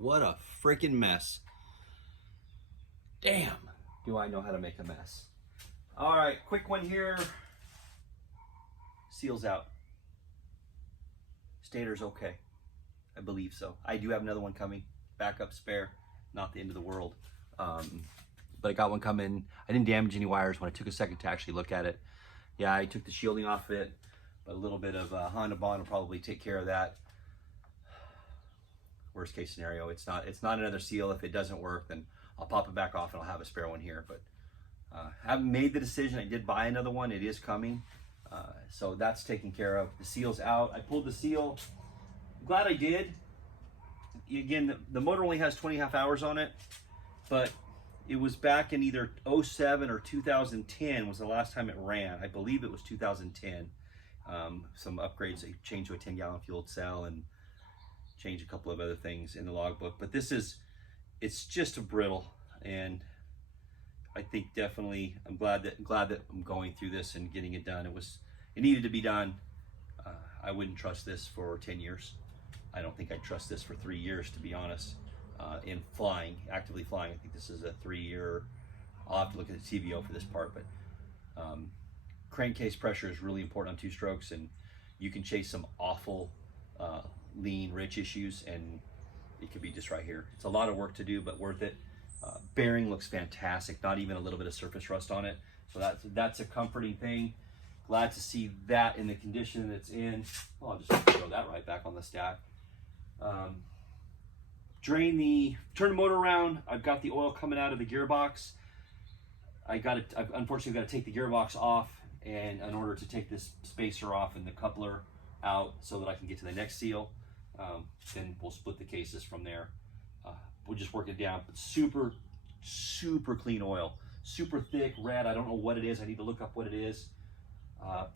what a freaking mess. Damn, do I know how to make a mess. All right, quick one here. Seal's out. Stator's okay. I believe so. I do have another one coming. Backup spare, not the end of the world. But I got one coming. I didn't damage any wires when I took a second to actually look at it. Yeah, I took the shielding off it, but a little bit of Honda Bond will probably take care of that. Worst case scenario, it's not another seal. If it doesn't work, then I'll pop it back off and I'll have a spare one here. But haven't made the decision. I did buy another one. It is coming. So that's taken care of. The seal's out. I pulled the seal. I'm glad I did. Again, the motor only has 20.5 hours on it, but it was back in either 07 or 2010 was the last time it ran. I believe it was 2010. Some upgrades, they changed to a 10-gallon fueled cell and changed a couple of other things in the logbook. But it's just a brittle, and I think definitely I'm glad that I'm going through this and getting it done. It needed to be done. I wouldn't trust this for 10 years. I don't think I'd trust this for 3 years, to be honest. In flying, actively flying, I think this is a 3-year. I'll have to look at the TVO for this part, but crankcase pressure is really important on two-strokes, and you can chase some awful lean, rich issues, and it could be just right here. It's a lot of work to do, but worth it. Bearing looks fantastic, not even a little bit of surface rust on it, so that's a comforting thing. Glad to see that in the condition that it's in. Well, I'll just throw that right back on the stack. Turn the motor around. I've got the oil coming out of the gearbox. I've unfortunately got to take the gearbox off, and in order to take this spacer off and the coupler out so that I can get to the next seal, then we'll split the cases from there. We'll just work it down. But super, super clean oil, super thick red. I don't know what it is. I need to look up what it is.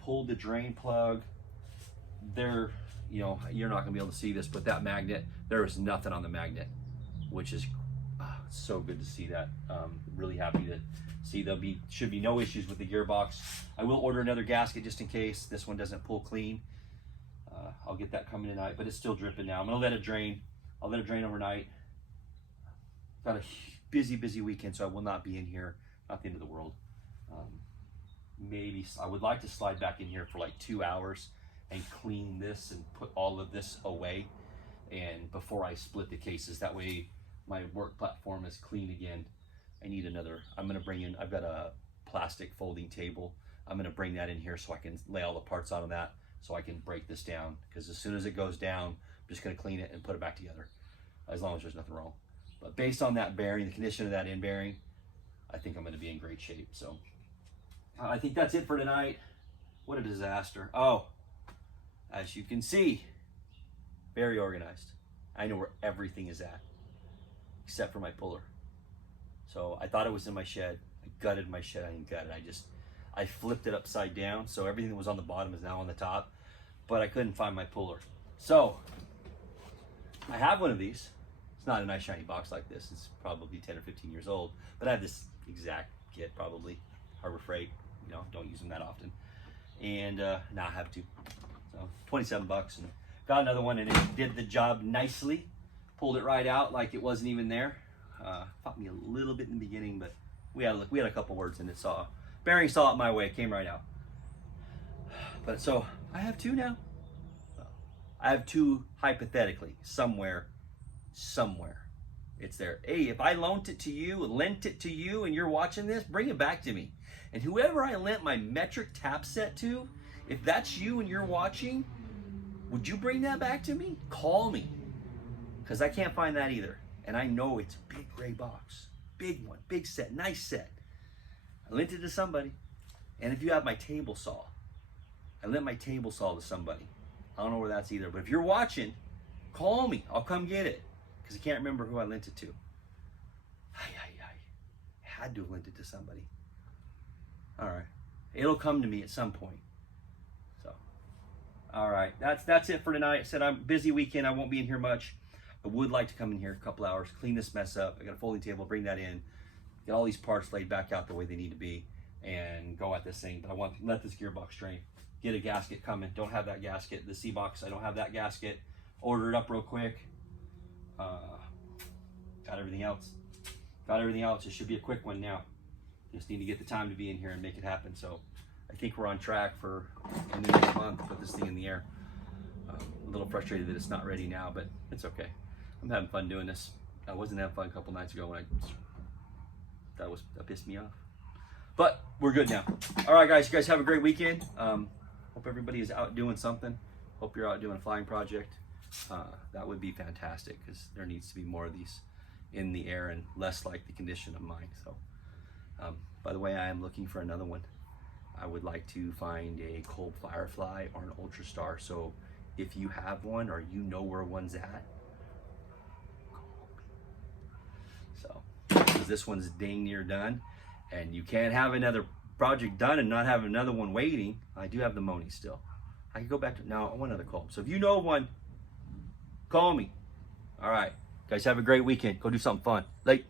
Pulled the drain plug. There, you're not gonna be able to see this, but that magnet, there is nothing on the magnet, which is so good to see that. Really happy to see should be no issues with the gearbox. I will order another gasket just in case this one doesn't pull clean. I'll get that coming tonight, but it's still dripping now. I'm gonna let it drain. I'll let it drain overnight. Got a busy weekend, so I will not be in here. Not the end of the world. Maybe I would like to slide back in here for like 2 hours and clean this and put all of this away, and before I split the cases, that way my work platform is clean again. I need another. I'm gonna bring in, I've got a plastic folding table. I'm gonna bring that in here so I can lay all the parts out of that, so I can break this down, because as soon as it goes down, I'm just gonna clean it and put it back together, as long as there's nothing wrong. But based on that bearing, the condition of that end bearing, I think I'm gonna be in great shape. So I think that's it for tonight. What a disaster. Oh, as you can see, very organized. I know where everything is at, except for my puller. So I thought it was in my shed. I gutted my shed. I didn't gut it. I flipped it upside down, so everything that was on the bottom is now on the top, but I couldn't find my puller. So I have one of these. It's not a nice shiny box like this. It's probably 10 or 15 years old, but I have this exact kit, probably Harbor Freight. Don't use them that often, and now I have to. So 27 bucks, and got another one, and it did the job nicely. Pulled it right out like it wasn't even there. Fought me a little bit in the beginning, but we had a couple words, and bearing saw it my way. It came right out. But so I have two now. I have two hypothetically somewhere. It's there. Hey, if I lent it to you, and you're watching this, bring it back to me. And whoever I lent my metric tap set to, if that's you and you're watching, would you bring that back to me? Call me, because I can't find that either. And I know it's a big gray box, big one, big set, nice set. I lent it to somebody. And if you have my table saw, I lent my table saw to somebody. I don't know where that's either, but if you're watching, call me. I'll come get it, because I can't remember who I lent it to. I had to have lent it to somebody. All right, it'll come to me at some point. So, all right, that's it for tonight. I said I'm busy weekend. I won't be in here much. I would like to come in here a couple hours, clean this mess up. I got a folding table, bring that in, get all these parts laid back out the way they need to be, and go at this thing. But I want to let this gearbox drain. Get a gasket coming. Don't have that gasket. The C box, I don't have that gasket. Order it up real quick. got everything else. Got everything else. It should be a quick one now. Just need to get the time to be in here and make it happen. So I think we're on track for end of next month to put this thing in the air. A little frustrated that it's not ready now, but it's okay. I'm having fun doing this. I wasn't having fun a couple nights ago when that pissed me off. But we're good now. All right, guys. You guys have a great weekend. Hope everybody is out doing something. Hope you're out doing a flying project. That would be fantastic because there needs to be more of these in the air and less like the condition of mine. So, by the way, I am looking for another one. I would like to find a Kolb Firefly or an Ultra Star. So if you have one or you know where one's at, call me. So, because this one's dang near done, and you can't have another project done and not have another one waiting. I do have the Moni still. I can go back to, now I want another Kolb. So if you know one, call me. All right, guys, have a great weekend. Go do something fun. Like.